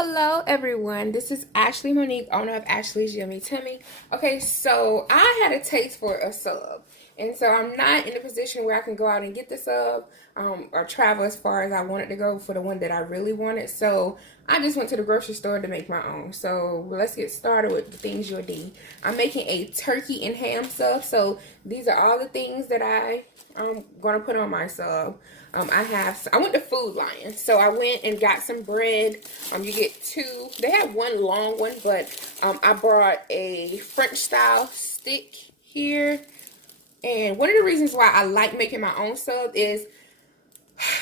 Hello everyone, this is Ashley Monique, owner of Ashley's Yummy Tummy. Okay, so I had a taste for a sub, and so I'm not in a position where I can go out and get the sub or travel as far as I wanted to go for the one that I really wanted. So I just went to the grocery store to make my own. So let's get started with the things you'll need. I'm making a turkey and ham sub, so these are all the things that I'm going to put on my sub. I went to Footlong, so I went and got some bread. You get two. They have one long one, but I brought a French style stick here. And one of the reasons why I like making my own sub is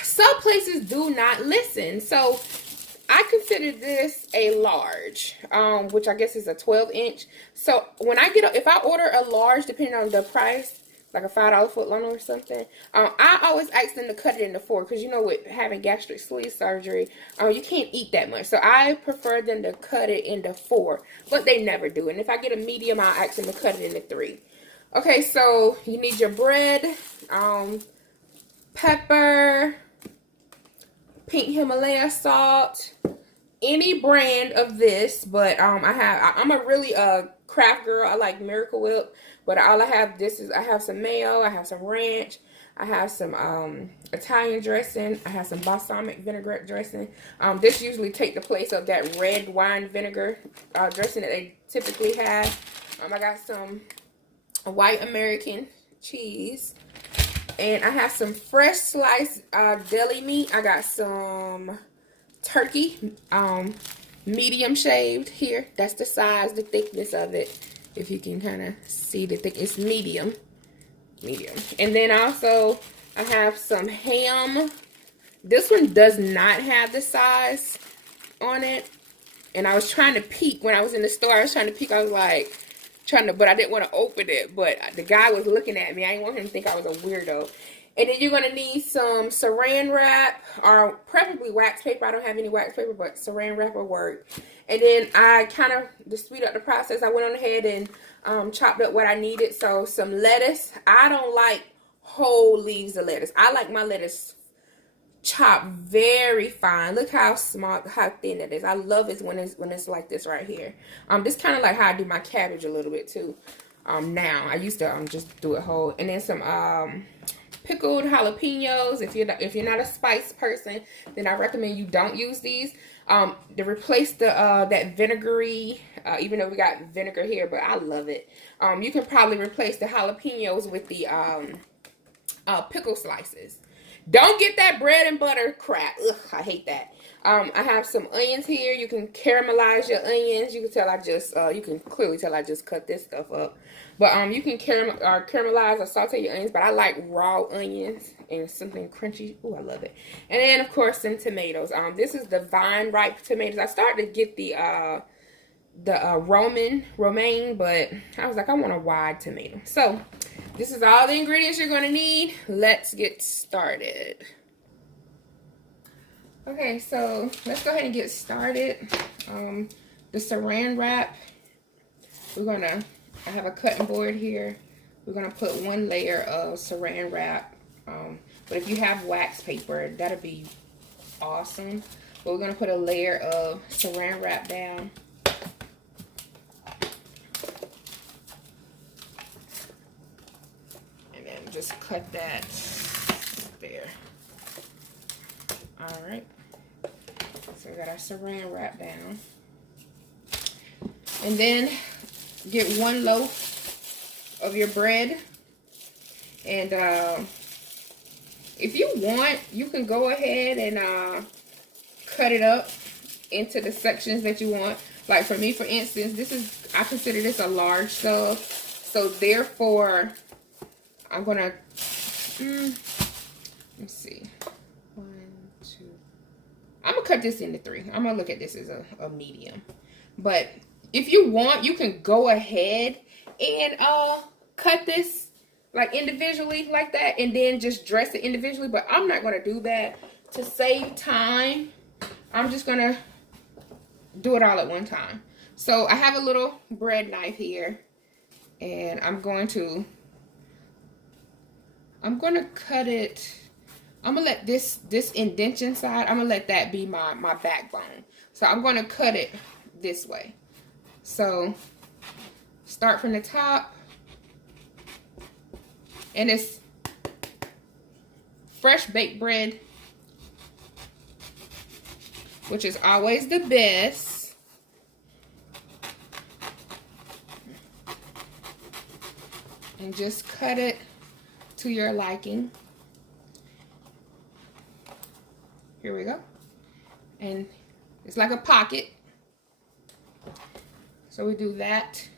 some places do not listen. So I consider this a large, which I guess is a 12-inch. So when if I order a large, depending on the price, like a $5 footlong or something, I always ask them to cut it into 4, because you know, with having gastric sleeve surgery, you can't eat that much. So I prefer them to cut it into 4, but they never do. And if I get a medium, I'll ask them to cut it into 3. Okay, so you need your bread, pepper, pink Himalaya salt, any brand of this, but I'm a really craft girl. I like Miracle Whip, but all I have some mayo, I have some ranch, I have some Italian dressing, I have some balsamic vinaigrette dressing. This usually take the place of that red wine vinegar dressing that they typically have. I got some white American cheese, and I have some fresh sliced deli meat. I got some turkey, medium shaved here. That's the size, the thickness of it. If you can kind of see the thickness, medium. And then also I have some ham. This one does not have the size on it. And I was trying to peek when I was in the store. I was trying to peek. I was like, but I didn't want to open it. But the guy was looking at me. I didn't want him to think I was a weirdo. And then you're going to need some saran wrap, or preferably wax paper. I don't have any wax paper, but saran wrap will work. And then to speed up the process, I went on ahead and chopped up what I needed. So some lettuce. I don't like whole leaves of lettuce. I like my lettuce chopped very fine. Look how small, how thin it is. I love it when it's like this right here. This kind of like how I do my cabbage a little bit too. Now I used to just do it whole. And then some pickled jalapenos. If you're not a spice person, then I recommend you don't use these. To replace that vinegary, even though we got vinegar here, but I love it. You can probably replace the jalapenos with the pickle slices. Don't get that bread and butter crap. Ugh, I hate that. I have some onions here. You can caramelize your onions. You can clearly tell I just cut this stuff up. But you can caramelize or saute your onions. But I like raw onions and something crunchy. Ooh, I love it. And then of course some tomatoes. This is the vine ripe tomatoes. I started to get the romaine, but I was like, I want a wide tomato. So this is all the ingredients you're going to need. Let's get started. Okay, so let's go ahead and get started. The saran wrap, I have a cutting board here. We're going to put one layer of saran wrap. But if you have wax paper, that'll be awesome. But we're going to put a layer of saran wrap down. Just cut that there. All right. So we got our saran wrap down. And then get one loaf of your bread. And if you want, you can go ahead and cut it up into the sections that you want. Like for me, for instance, I consider this a large sub. So therefore, I'm gonna let's see, 1, 2. I'm gonna cut this into 3. I'm gonna look at this as a medium. But if you want, you can go ahead and cut this like individually like that, and then just dress it individually. But I'm not gonna do that to save time. I'm just gonna do it all at one time. So I have a little bread knife here, and I'm going to cut it. I'm gonna let this indentation side, I'm gonna let that be my backbone. So I'm going to cut it this way. So start from the top. And it's fresh baked bread, which is always the best. And just cut it to your liking. Here we go. And it's like a pocket. So we do that.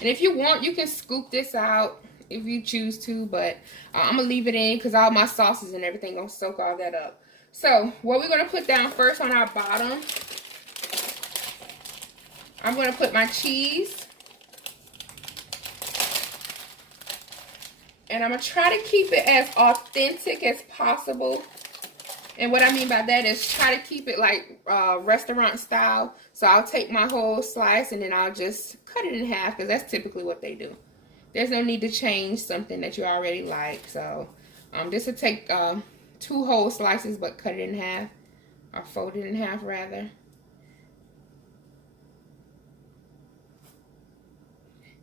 And if you want, you can scoop this out if you choose to, but I'm gonna leave it in because all my sauces and everything gonna soak all that up. So what we're gonna put down first on our bottom, I'm gonna put my cheese, and I'm gonna try to keep it as authentic as possible. And what I mean by that is try to keep it like restaurant style. So I'll take my whole slice and then I'll just cut it in half because that's typically what they do. There's no need to change something that you already like. So this will take 2 whole slices, but cut it in half, or fold it in half rather.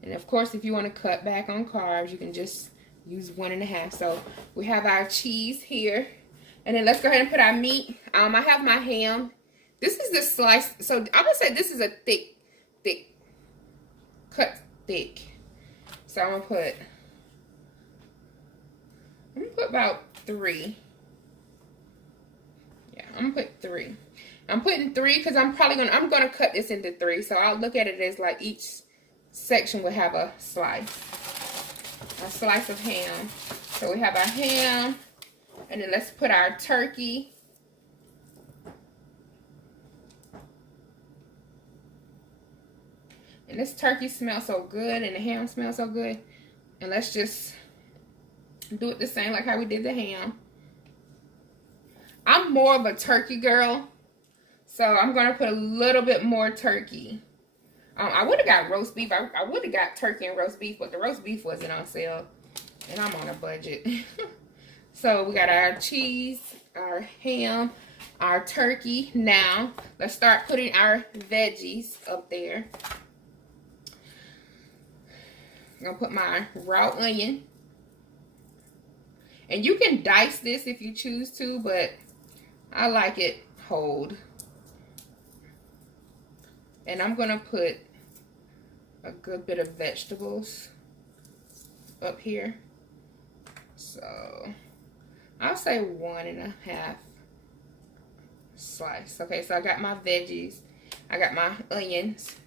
And of course, if you want to cut back on carbs, you can just use 1 1/2. So we have our cheese here. And then let's go ahead and put our meat. I have my ham. This is the slice. So I'm going to say this is a thick, cut thick. So I'm going to put about 3. Yeah, I'm going to put 3. I'm putting 3 because I'm going to cut this into 3. So I'll look at it as like each section will have a slice of ham. So we have our ham. And then let's put our turkey. And this turkey smells so good and the ham smells so good. And let's just do it the same like how we did the ham. I'm more of a turkey girl, so I'm going to put a little bit more turkey. I would have got roast beef. I would have got turkey and roast beef, but the roast beef wasn't on sale. And I'm on a budget. So we got our cheese, our ham, our turkey. Now, let's start putting our veggies up there. I'm going to put my raw onion. And you can dice this if you choose to, but I like it whole. And I'm going to put a good bit of vegetables up here. So I'll say 1 1/2 slice. Okay, so I got my veggies. I got my onions.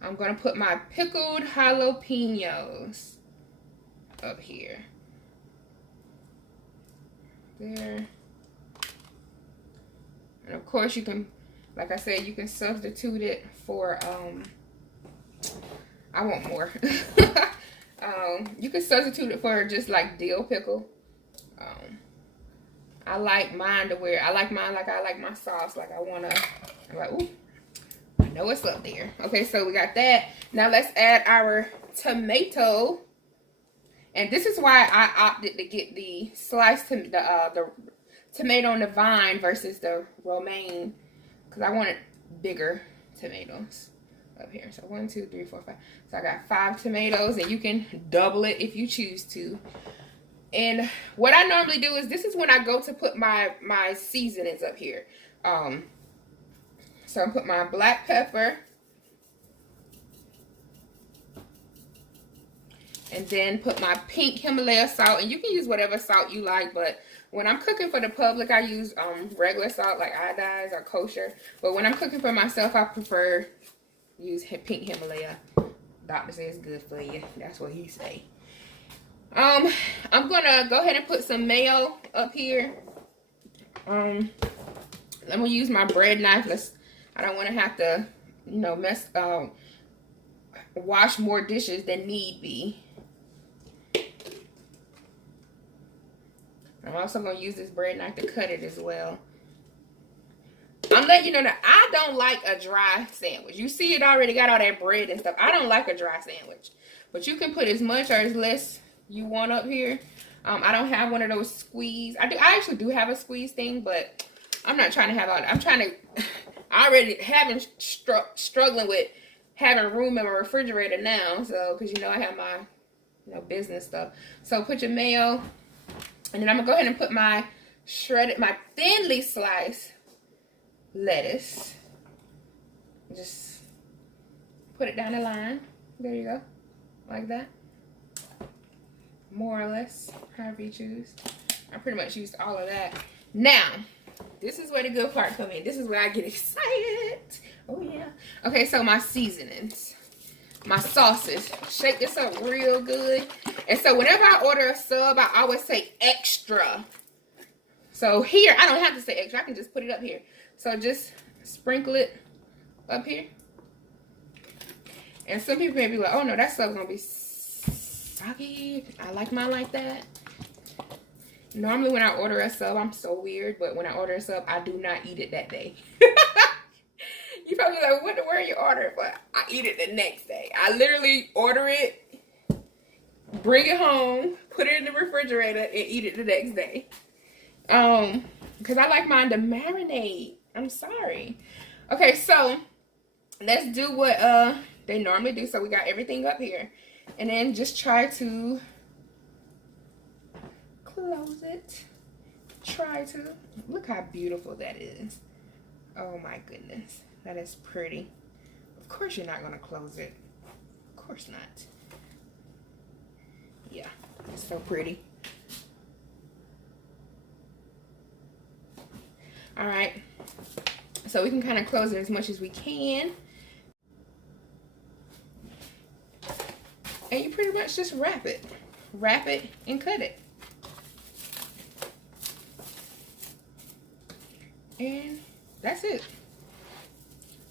I'm going to put my pickled jalapenos up here. There. And of course you can, like I said, you can substitute it for, I want more. You can substitute it for just like dill pickle. I like mine to where I like mine like I like my sauce. Like I wanna, I'm like, ooh, I know it's up there. Okay, so we got that. Now let's add our tomato. And this is why I opted to get the sliced the tomato on the vine versus the romaine, because I wanted bigger tomatoes up here. So 1, 2, 3, 4, 5. So I got 5 tomatoes, and you can double it if you choose to. And what I normally do is, this is when I go to put my seasonings up here. So I put my black pepper, and then put my pink Himalaya salt. And you can use whatever salt you like, but when I'm cooking for the public, I use regular salt like iodized or kosher. But when I'm cooking for myself, I prefer use pink Himalaya. Doctor says it's good for you. That's what he say. I'm gonna go ahead and put some mayo up here. I'm gonna use my bread knife. I don't want to have to, you know, wash more dishes than need be. I'm also gonna use this bread knife to cut it as well. I'm letting you know that I don't like a dry sandwich. You see it already got all that bread and stuff. I don't like a dry sandwich. But you can put as much or as less you want up here. I don't have one of those squeeze. I actually do have a squeeze thing, but I'm not trying to have all that. I'm trying to I already having struggling with having room in my refrigerator now. So, because you know I have my business stuff. So put your mayo, and then I'm gonna go ahead and put my thinly sliced lettuce. Just put it down the line. There you go, like that. More or less, however you choose. I pretty much used all of that. Now, this is where the good part comes in. This is where I get excited. Oh yeah. Okay, so my seasonings, my sauces. Shake this up real good. And so whenever I order a sub, I always say extra. So here, I don't have to say extra. I can just put it up here. So just sprinkle it up here. And some people may be like, oh no, that sub's gonna be soggy. I like mine like that. Normally when I order a sub, I'm so weird, but when I order a sub, I do not eat it that day. You probably like, what the word you order? But I eat it the next day. I literally order it, bring it home, put it in the refrigerator, and eat it the next day. Because I like mine to marinate. I'm sorry. Okay, so let's do what they normally do. So we got everything up here. And then just try to close it. Try to. Look how beautiful that is. Oh my goodness. That is pretty. Of course you're not going to close it. Of course not. Yeah, it's so pretty. All right. So we can kind of close it as much as we can. And you pretty much just wrap it. Wrap it and cut it. And that's it.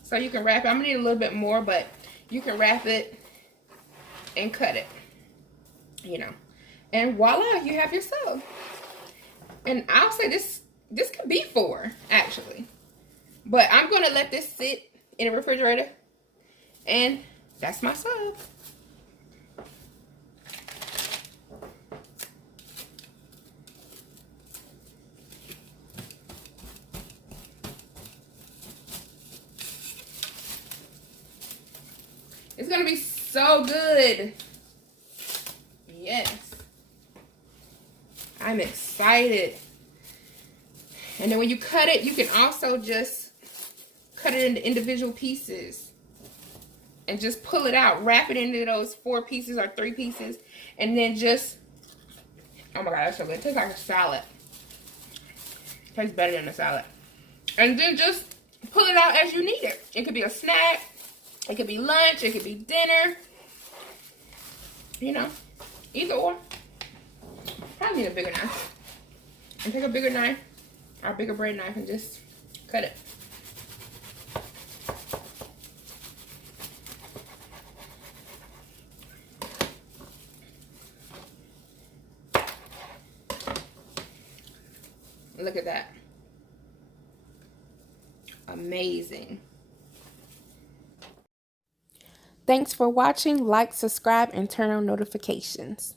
So you can wrap it. I'm gonna need a little bit more, but you can wrap it and cut it. You know. And voila, you have your sub. And I'll say this could be 4, actually. But I'm gonna let this sit in the refrigerator. And that's my sub. It's gonna be so good. Yes. I'm excited. And then when you cut it, you can also just cut it into individual pieces. And just pull it out. Wrap it into those 4 pieces or 3 pieces. And then just, oh my God, that's so good. It tastes like a salad. It tastes better than a salad. And then just pull it out as you need it. It could be a snack. It could be lunch. It could be dinner. You know, either or. Probably need a bigger knife. And take a bigger knife, or a bigger bread knife, and just cut it. Look at that. Amazing. Thanks for watching. Like, subscribe, and turn on notifications.